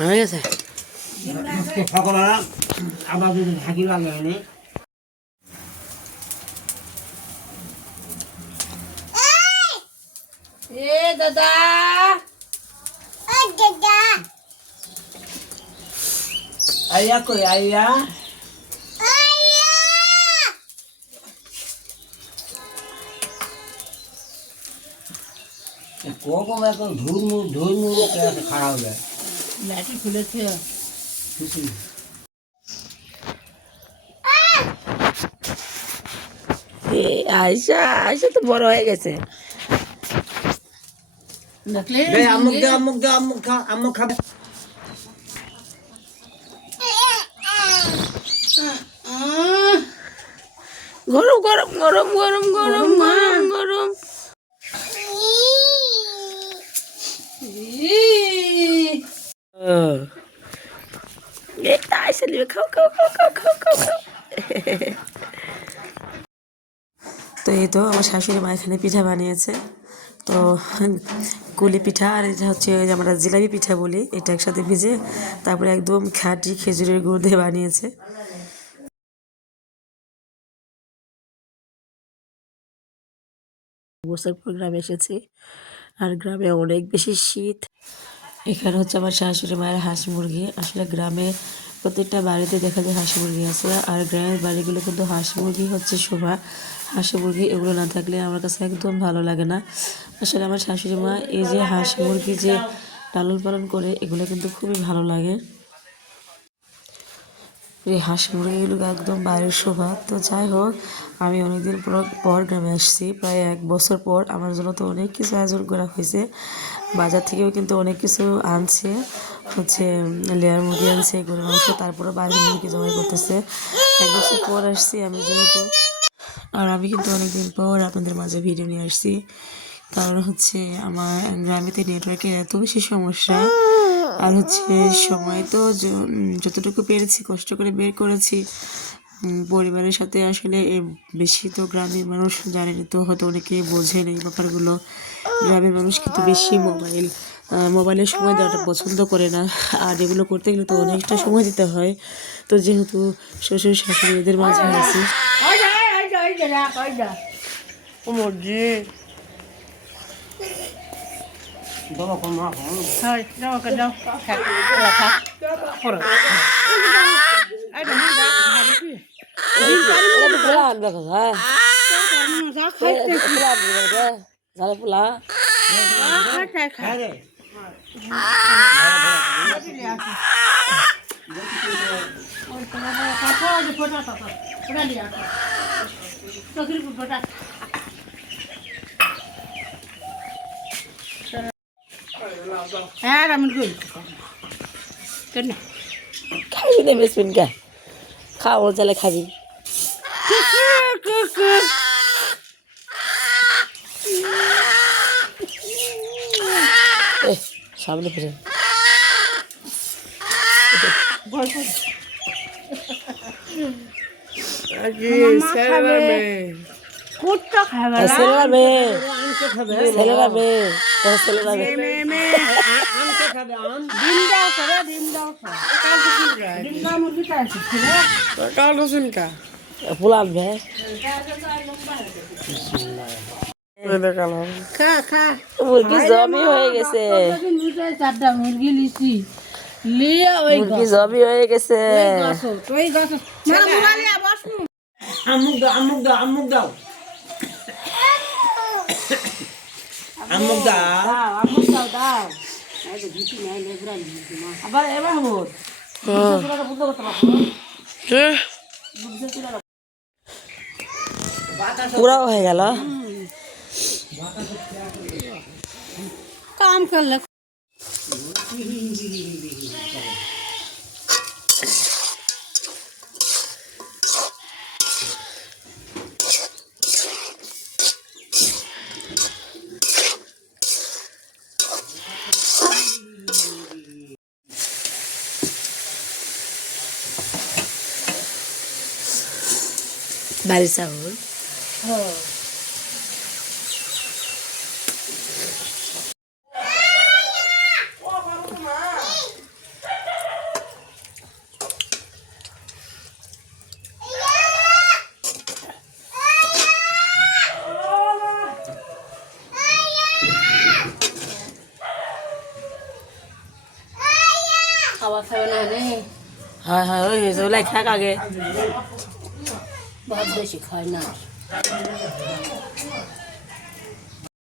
হয়ে গেছে সকলেরা আবার যদি থাকি লাগে এ দাদা আইয়া কই আইয়া কখন এখন ধুর খারাপ হয়ে যায় লাঠি খুলেছে আয়সা আয়সা তো বড় হয়ে গেছে দেখলে আমুক খাবে গরম গরম গরম গরম গরম গরম গরম আয়সা নিবে খাও খাও খাও খাও খাও খাও খাও তো এই তো আমার শাশুড়ি মা এখানে পিঠা বানিয়েছে তো কুলি পিঠা আর এটা হচ্ছে ওই যে আমরা জিলাপি পিঠা বলি এটা একসাথে ভিজে তারপরে একদম খাঁটি খেজুরের গুড় দিয়ে বানিয়েছে বছরপুর গ্রামে এসেছি আর গ্রামে অনেক বেশি শীত এখানে হচ্ছে আমার শাশুড়ি মায়ের হাঁস মুরগি আসলে গ্রামে প্রত্যেকটা বাড়িতে দেখা যায় হাঁস মুরগি আছে আর গ্রামের বাড়িগুলো কিন্তু হাঁস মুরগি হচ্ছে শোভা হাঁস মুরগি এগুলো না থাকলে আমার কাছে একদম ভালো লাগে না আসলে আমার শাশুড়ি মা এই যে হাঁস মুরগি যে লালন পালন করে এগুলো কিন্তু খুবই ভালো লাগে এই হাঁস মুরগিগুলো একদম বাইরের শোভা তো যাই হোক আমি অনেকদিন পর গ্রামে আসছি প্রায় 1 বছর পর আমার জন্য তো অনেক কিছু আয়োজন করা হয়েছে বাজার থেকেও কিন্তু অনেক কিছু আনছে হচ্ছে লেয়ার মুরগি আনছে গরুর মাংস তারপরে বাইরের মুরগি জবাই করতেছে 1 বছর পর আসছি আমি যেহেতু আর আমি কিন্তু অনেকদিন পর আপনাদের মাঝে ভিডিও নিয়ে আসছি কারণ হচ্ছে আমার গ্রামেতে নেটওয়ার্কের এত বেশি সমস্যা আর হচ্ছে সময় তো যতটুকু পেরেছি কষ্ট করে বের করেছি পরিবারের সাথে আসলে বেশি তো গ্রামের মানুষ জানেনি তো হয়তো অনেকেই বোঝেন এই ব্যাপারগুলো গ্রামের মানুষ কিন্তু বেশি মোবাইলের সময় দেওয়াটা পছন্দ করে না আর এগুলো করতে গেলে তো অনেকটা সময় দিতে হয় তো যেহেতু শ্বশুর শাশুড়ি এদের মাঝে আছি খাবি না বেসবেন কে খাওয়া চালে খাবি সামনে ফিরে কুটটা খাবে ছেলেরা মেয়ে ছেলেরা মেয়ে ছেলেরা মেয়ে ডিম দাও করে ডিম দাও ডিম দাও মুরগিটা আছে কাল রসুন কা ফুলান বে খা খা মুরগি জমি হয়ে গেছে 4টা মুরগি লিছি লিয়া ওই মুরগি জমি হয়ে গেছে ওই গাছ না মুরালিয়া বস আমুক দাও আমুক দাও আমুক দাও আমুক দাও আমুক দাও দাও এই তো ভিটি নাই লেবরা ভিটি না আবার এবার হবো পুরোটা বুঝতে করতে পারবো পুরাও হয়ে গেল কাম করলে বাড়ি চাউল বাবা খাবে না রে হ্যাঁ হ্যাঁ ওই হয়েছে ওলাই খাক আগে ভাত বেশি খায় না